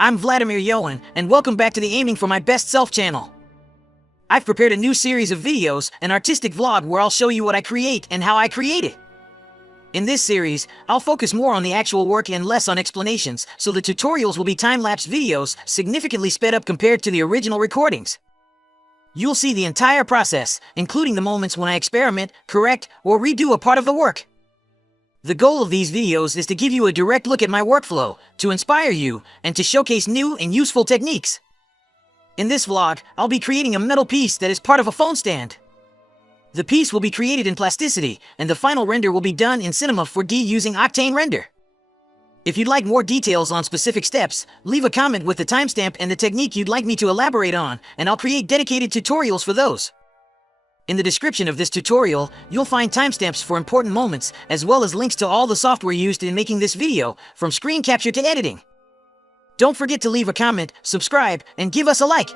I'm Vladimir Ioan, and welcome back to the Aiming for My Best Self channel. I've prepared a new series of videos, an artistic vlog where I'll show you what I create and how I create it. In this series, I'll focus more on the actual work and less on explanations, so the tutorials will be time-lapse videos, significantly sped up compared to the original recordings. You'll see the entire process, including the moments when I experiment, correct, or redo a part of the work. The goal of these videos is to give you a direct look at my workflow, to inspire you, and to showcase new and useful techniques. In this vlog, I'll be creating a metal piece that is part of a phone stand. The piece will be created in Plasticity, and the final render will be done in Cinema 4D using Octane Render. If you'd like more details on specific steps, leave a comment with the timestamp and the technique you'd like me to elaborate on, and I'll create dedicated tutorials for those. In the description of this tutorial, you'll find timestamps for important moments, as well as links to all the software used in making this video, from screen capture to editing. Don't forget to leave a comment, subscribe, and give us a like.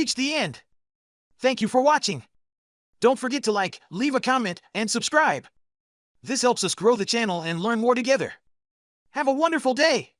reached the end. Thank you for watching. Don't forget to like, leave a comment, and subscribe. This helps us grow the channel and learn more together. Have a wonderful day!